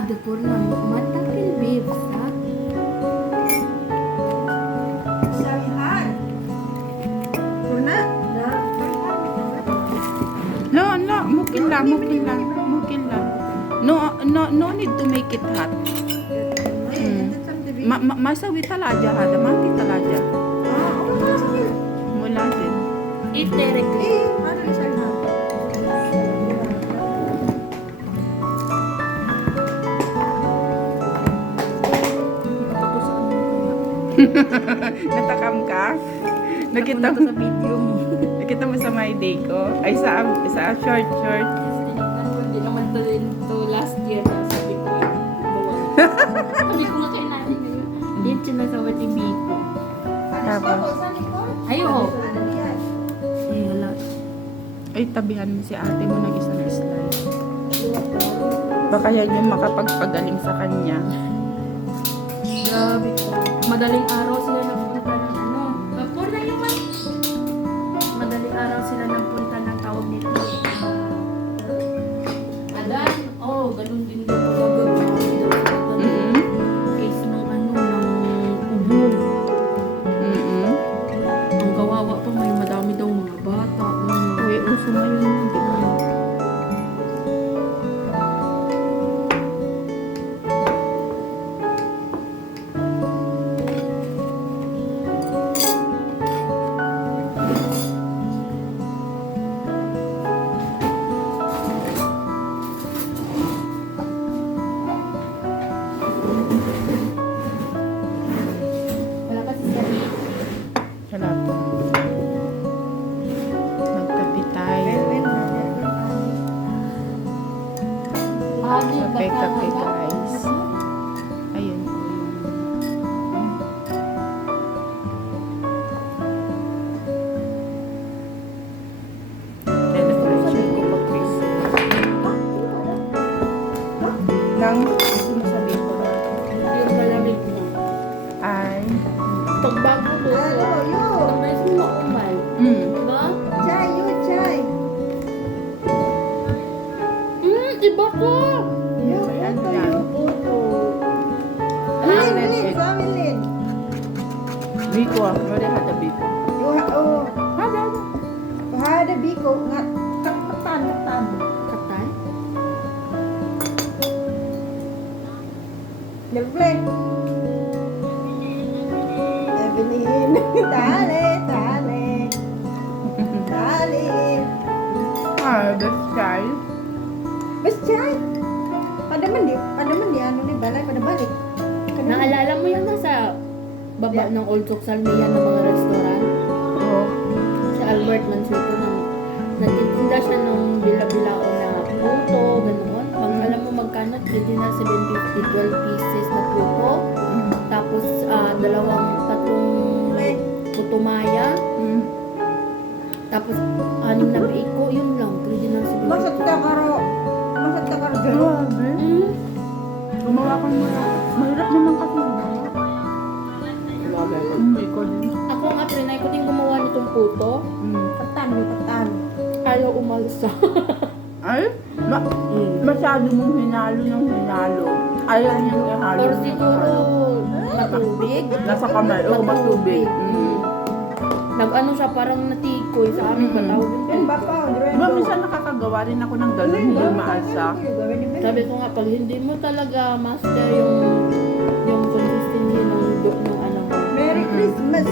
Ada purna mata pilbib sa Sabihan. Purna. No, mungkin lang. No need to make it hot. Masawi talaga hada, mati talaga. Mula din. if directly. Ano ni Sabihan? Natakam ka? Nakita Ako sa video mo. nakita mo sa my day ko? Ay, sa short. Hindi naman to last year. Sabi ko, sabi ko nga kay nanay ngayon. Yan sinasawa si Biko. Tapos? Ayo. Ano yan? Ay, wala. Ay, tabihan mo si ate mo ng isang slide. Baka yan yung makapagpagaling sa kanya. Grabe ko. Madaling araw sila nagpunta ng ano. Vapor na yun man. Madaling araw sila nagpunta ng tawag nito. Adan. Oh, ganun din daw pagagawa. Mm-mm. Case ng ano, ng ubod. Mm-mm. Ang kawawa pa, may madami daw mga bata. Uy, uso ngayon yun, di ba? Wala kasi sabi. Wala po. Magkape tayo. Kape, guys. Ayun po yun. Celebration ko pag Christmas. Nang sinasabi ko na Yung malamig mo. ay Pag bago mo, pag may sumaumay. Diba? Chay, you chay. Iba ko! may ano yan. Lin, sa amin, Lin. Biko, wala hata biko. Oh, Hada. hada biko nga katan. Katay? Level. Evelyn. Dale. Ah, best child. Bes chay. Padaman di ano ni balay pada balik. Naalala mo yan nasa baba ng Old Soxalmia ng mga restaurant? Oo. Si Albert Mansueto nagtitinda siya ng bila-bilao na puto, gano'n. Alam mo magkano? Pwede na 750, 12 pieces na puto. Tapos tatlong puto maya. Tapos 6 na biko, yun lang. Pwede na 750. Masat ka karo dyan. Grabe. Gumawa ka na. Mahirap naman kasi. Hindi ko din. Ako nga, trinay ko din gumawa nitong puto. Katan. Ayaw umalsa. Ay, masyado mong hinalo ng hinalo. Ayaw niyang ihalo. Or siguro matubig. Nasa kamay. Oo, matubig. Nag-ano siya, parang natikoy sa amin patawag Yan yung ba puto. pa? Diba, minsan nakakagawa rin ako ng gano'n, hindi maalsa. Sabi ko nga, pag hindi mo talaga master yung consistency ng ano mo. Merry Christmas.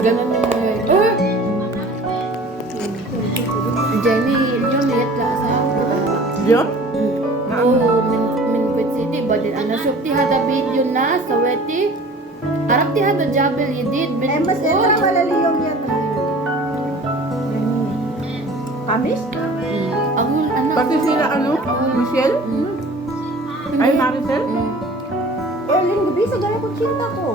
Ganun yung mga Jenny, yun liit lang sa Diyan? Oo, min Quit City, badin ana syok ti hada video na sa weti. Arap ti hada jabel yedid bin. Mas ito malaliyong yan. Kamis? Ang ano? Pati sila, Michelle? Ay, Maricel? Early gabi sa gala ko cinta ko.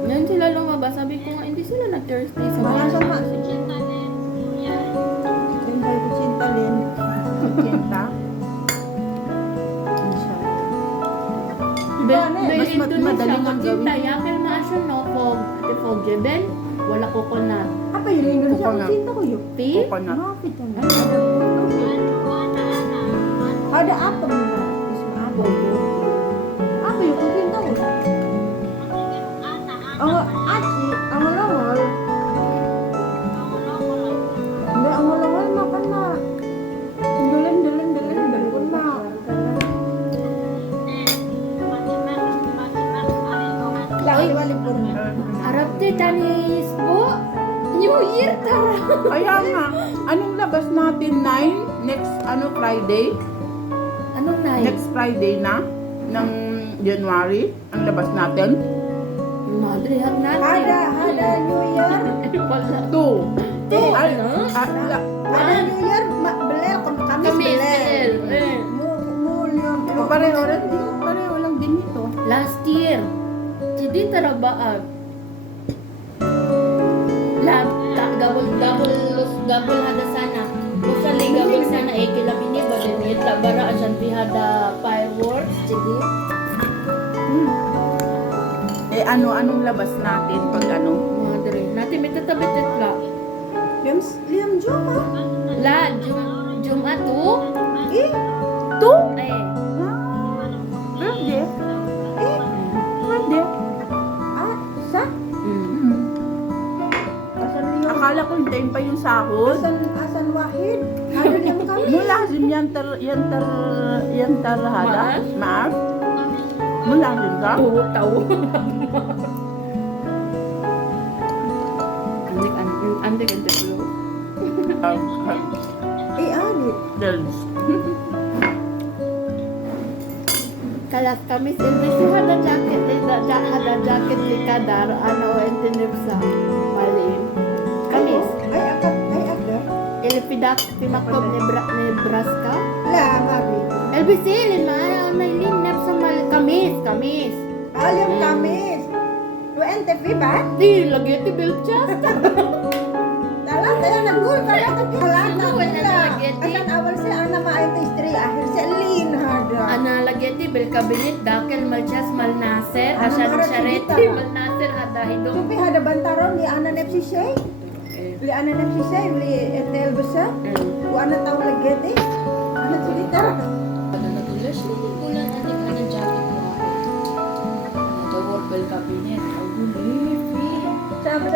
Ngayon sila lumabas, sabi ko nga hindi sila nag-Thursday sa Baka bahay. sama. Cinta ko cinta Lin. Cinta? Mas madaling ang gawin. Yakil na asyo no, fog jeben, wala coconut. Apa yun yung Indonesia ko Coconut. cinta ko yun. Tea? Coconut. Bakit yan? Ada apa mo na? Bobo. Ako yung kukin daw. Ang aci, ang langol. Hindi, ang langol makan na. Dulan ko na. Lagi wali po rin. Harap te tanis po. New Year tara. Kaya nga, anong labas natin, Nay? Next, Friday? Anong na Next Friday na? Ng January? Ang labas natin? Madre, hag natin. Hada New Year. Wala. 2. Two, Ay, ano? Hada New Year, beli ako kamis Kami, beli. Mulyong. pareho lang din ito. Last year. Jadi tarabaag. Gabol hada sana. Usali gabol sana kilabini ba din ita bara asan pi hada fireworks. Jadi Anong labas natin pag madre. Natin may tatabit itla. Liam Juma. La Jumatu. Eh, 2? Eh. Pwede. eh, Pwede. sa? Asan Liam? Akala ko hintayin pa yung sahod. Asan Wahid? Hada Liam kami. Mulazim yan hada. Maaf. Mulazim ka? Tahu. Andik dulu. Adit. Girls. Kalas kami sih hada jaket di kadar o entinip sa malin. Kamis. Ay, ada. Ilipidak timakob ni Braska. La, Mabi. LBC lin maana may linap sa kamis. Liam Kamis. 20 ba? Di lagi ti bilchas. Dalam tayo nagul kaya naghalat na Wala nila. lagi, di. Asan awal si Ana maayong istri ahir si Lin hada. Ana lagi ti bil kabinet dakel malchas malnaser Ano asan marat syareti kita? malnaser hada hidung. Supi hada bantaron li Ana nepsi Shay. Li Ana nepsi Shay li etel besa. Ku Ana tahu lagi di. Ana cerita. Pada nagulas ni bulan ating ana jacket ko. Tawag bil kabinet. Agulifi. Sabi